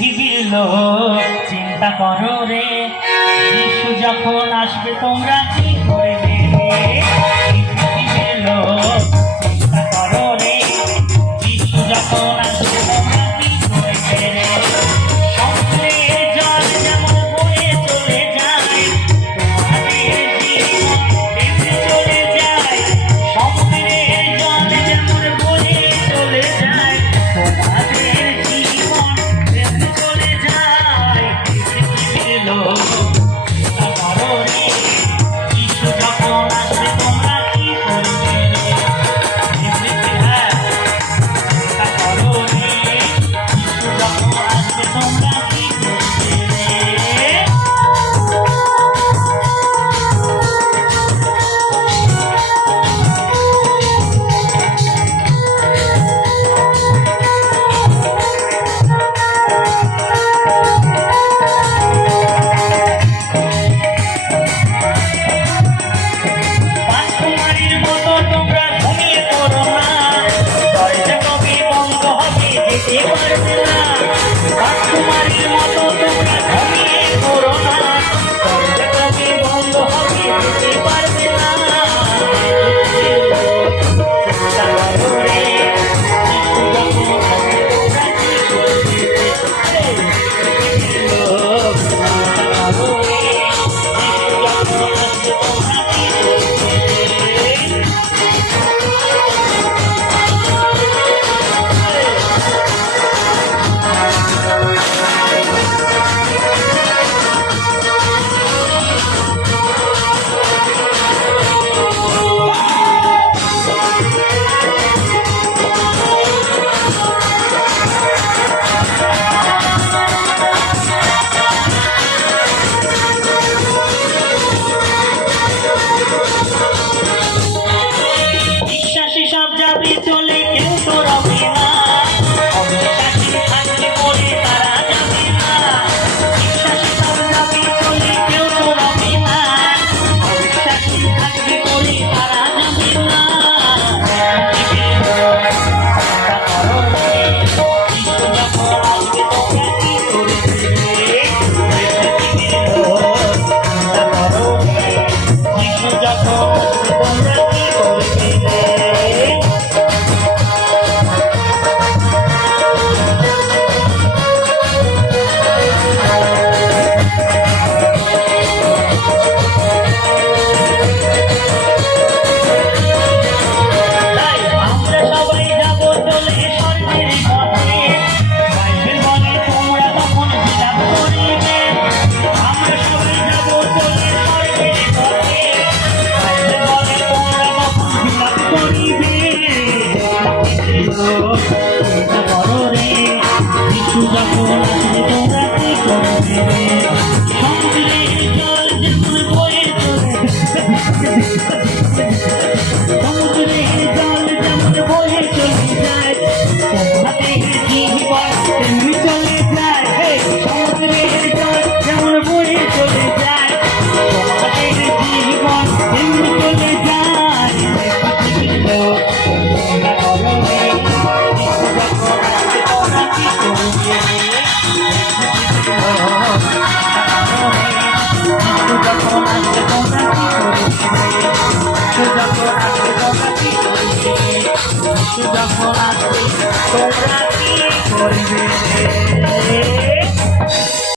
পৃথিবীর লোক চিন্তা করো রে, যিশু যখন আসবে তোমরা কি করবে রে? পৃথিবীর লোক চিন্তা করো রে, যিশু যখন আসবে তোমরা কি করবে রে? সমুদ্রের জল যেমন বয়ে চলে যায়, তোমাদের জীবন ভেসে চলে যায়। সমুদ্রের জল যেমন বয়ে চলে যায়, তোমাদের জীবন ভেসে চলে যায়। পৃথিবীর লোক চিন্তা করো রে, যিশু যখন আসবে তোমরা কি করবে রে? চিন্তা করো রে, যিশু যখন আসবে তোমরা কি করবে রে? রাজকুমারীর মতো তোমরা ঘুমিয়ে পড়ো না, দরজা কবে বন্ধ হবে যেতে পারবে না। রাজকুমারীর মতো তোমরা ঘুমিয়ে পড়ো না, দরজা কবে বন্ধ হবে যেতে পারবে না। চিন্তা করো রে, যিশু যখন আসবে তোমরা কি করবে রে? পৃথিবীর লোক চিন্তা করো রে, যিশু যখন আসবে তোমরা কি করবে রে? বিশ্বাসী সব যাবে চলে, কেউ তো রবে না। অবিশ্বাসী থাকলে পরে তারা যাবে না। বিশ্বাসী সব যাবে চলে, কেউ তো রবে না। অবিশ্বাসী থাকলে পরে তারা যাবে না। পৃথিবীর লোক চিন্তা করো রে, যিশু যখন আসবে তোমরা কি করবে রে? পৃথিবীর লোক চিন্তা করো রে, যিশু যখন আসবে তোমরা কি করবে রে? তাই আমরা সবাই যাব চলে স্বর্গের পথে। বাইবেল বলে তোমরা তখন বিলাপ করিবে। আমরা সবাই যাব চলে স্বর্গের পথে। বাইবেল বলে তোমরা তখন বিলাপ করিবে। পৃথিবীর লোক চিন্তা করো রে, যিশু যখন আসবে তোমরা কি করবে রে? সমুদ্রের জল যেমন বয়ে চলে সমুদ্রের জল যেমন বয়ে চলে যায়, তোমাদের জীবন তেমনি চলে যায়। সমুদ্রের জল যেমন বয়ে চলে যায়, তোমাদের জীবন তেমনি চলে যায়। পৃথিবীর লোক চিন্তা করো রে, যিশু যখন আসবে তোমরা কি করবে রে? পৃথিবীর লোক চিন্তা করো রে, যিশু যখন আসবে তোমরা কি করবে রে? যিশু যখন আসবে তোমরা কি করবে রে? যিশু যখন আসবে তোমরা কি করবে রে?